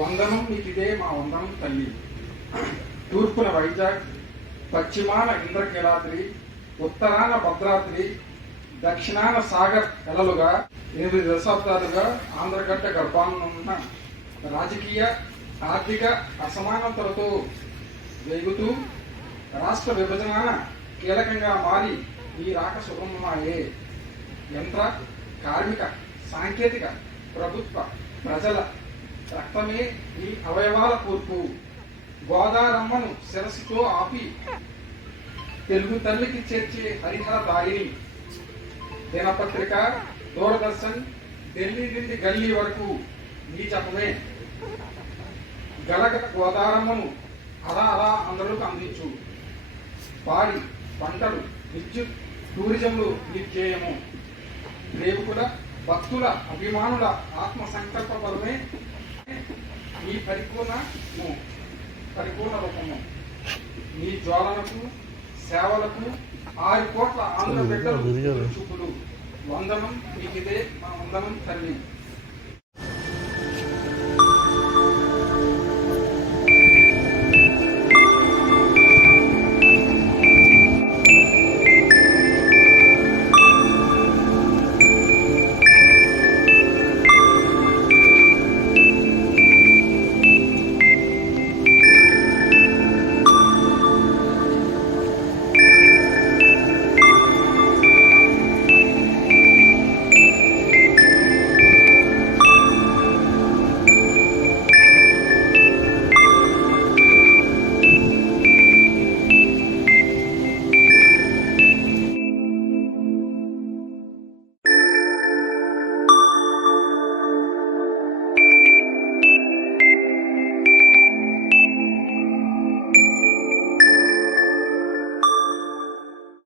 వందనం నీకిదే మా వందనం తల్లి. తూర్పున వైజాగ్, పశ్చిమాన ఇంద్రకీలాద్రి, ఉత్తరాన భద్రాద్రి, దక్షిణాన సాగర్ ఎలలుగా 8 దశాబ్దాలుగా ఆంధ్రగడ్డ గర్భానున్న రాజకీయ ఆర్థిక అసమానతలతో వేగుతూ రాష్ట్ర విభజన కీలకంగా మారి ఈ రాక సుగమమాయే. యంత్ర, కార్మిక, సాంకేతిక, ప్రభుత్వ, ప్రజల రక్తమే ఈ అవయవాల కూర్పు. గోదారమ్మను శిరస్సుతో ఆపి తెలుగు తల్లికి చేర్చే హరిహర దారిని. దినపత్రిక, దూరదర్శన్, ఢిల్లీ నుండి గల్లీ వరకు నీ చెప్పమే. గలగ గోదారమ్మను అలా అలా అందరికి అందించు. పాడి, పంటలు, విద్యుత్, టూరిజంలు నిత్యేయము. ప్రేమికుల, భక్తుల, అభిమానుల ఆత్మ సంకల్ప బలమే నీ పరిపూర్ణ రూపము. నీ జ్వాలనకు, సేవలకు 6 కోట్ల ఆంధ్ర బిడ్డలు చూపులు. వందనం నీకిదే మా వందనం తల్లి.